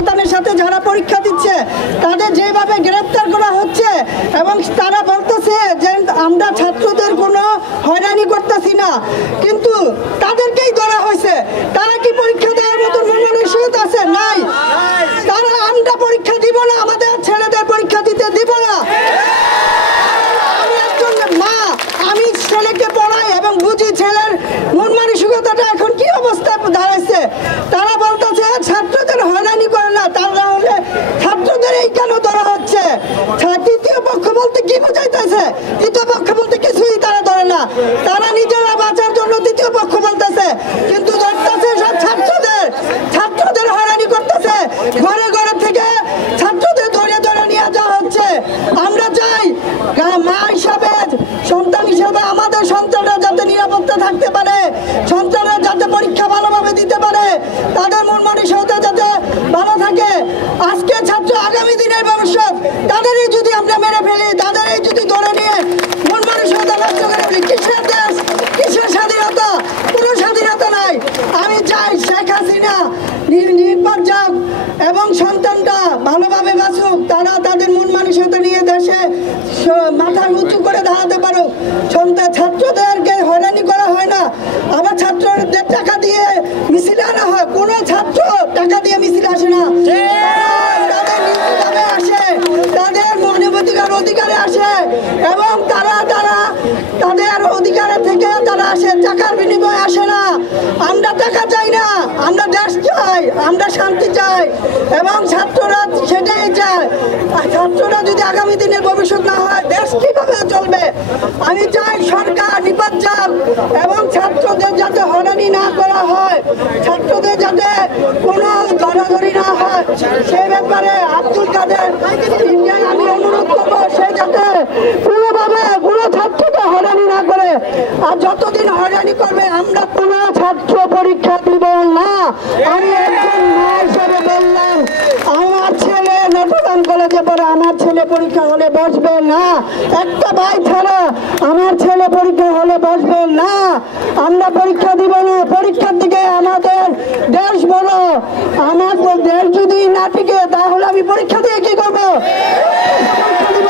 সন্তানের সাথে যারা পরীক্ষা দিচ্ছে তাদের যেভাবে গ্রেফতার করা হচ্ছে এবং তারা বলতেছে যে আমরা ছাত্রদের কোনো হয়রানি করতেছি না, কিন্তু তাদেরকেই ধরা হয়েছে। তারা কি পরীক্ষা দেওয়ার মতো মনোনয়ন আছে? নাই। তারা আমরা পরীক্ষা দিব না, আমাদের ছেলেদের পরীক্ষা দিতে দিব না। আমি একজন মা, আমি ছেলেকে পড়াই এবং বুঝি ছেলের মন মানসিকতাটা এখন কি অবস্থায় দাঁড়াইছে। তারা বলতেছে ছাত্রদের হয়রানি করে না, তারা হলে ছাত্রদের এই কেন ধরা হচ্ছে? তৃতীয় পক্ষ বলতে কি বোঝাইতেছে? তৃতীয় পক্ষ বলতে কিছুই তারা ধরে না, তারা নিজেরা বাঁচার জন্য তৃতীয় পক্ষ বলতেছে, কিন্তু ধরতেছে সব ছাত্রদের হয়রানি করতেছে। ঘরে ঘরে থেকে ছাত্রদের ধরে ধরে নিয়ে যাওয়া হচ্ছে। আমরা চাই মা হিসাবে, সন্তান হিসাবে আমাদের সন্তানরা যাতে নিরাপত্তা থাকতে পারে, সন্তানরা যাতে পরীক্ষা ভালোভাবে দিতে পারে, তাদের মন মানসিকতা যাতে ভালো থাকে। আজকে ছাত্র আগামী দিনের ভবিষ্যৎ, তাদেরই যদি আমরা মেরে ফেলি, তাদেরই যদি ধরে নিয়ে মন মানসিকতা নষ্ট করে ফেলি, কিসের দেশ, কিসের স্বাধীনতা? কোনো স্বাধীনতা নাই। আমি চাই শেখ হাসিনা নির্বাক যাক এবং সন্তানটা ভালোভাবে বাঁচুক, তারা তাদের মন মানসিকতা নিয়ে দেশে মাথা উঁচু করে দাঁড়াতে পারুক। ছাত্রদেরকে হয়রানি করা হয় না, আবার ছাত্রদের টাকা দিয়ে মিছিলে আনা হয়। কোনো ছাত্র টাকা দিয়ে মিছিলে আসে না, তাদের নিজভাবে আসে, তাদের মানবাধিকার অধিকারে আসে এবং তারা তাদের অধিকারে থেকে তারা আসে, টাকার বিনিময়ে আসে না। আমরা টাকা চাই না, আমরা দেশ চাই, আমরা শান্তি চাই এবং ছাত্ররা সেটাই চায়। ছাত্ররা যদি আগামী দিনের ভবিষ্যৎ না হয়, দেশ কিভাবে চলবে? আমি চাই সরকার নিপাত যাক এবং ছাত্রদের যাতে হয়রানি না করা হয়, ছাত্রদের যাতে কোনো ধরাধরি না হয়, সে ব্যাপারে আব্দুল কাদের ইন্ডিয়ায় আমি অনুরোধ করবো সে যাতে কোনোভাবে কোনো ছাত্রকে হয়রানি না করে। আর যতদিন হয়রানি করবে আমরা কোনো ছাত্র পরীক্ষা দিব না। আমি একজন মা হিসেবে বললাম, আমার ছেলে নটরডেম কলেজে পড়ে, আমার ছেলে পরীক্ষা হলে বসবে না। একটা ভাই ছাড়া আমার ছেলে পরীক্ষা হলে বসবে না। আমরা পরীক্ষা দিব না। পরীক্ষার দিকে আমাদের দেশ বড়, আমার দেশ যদি না টিকে তাহলে আমি পরীক্ষা দিয়ে কি করবো? পরীক্ষা দিব।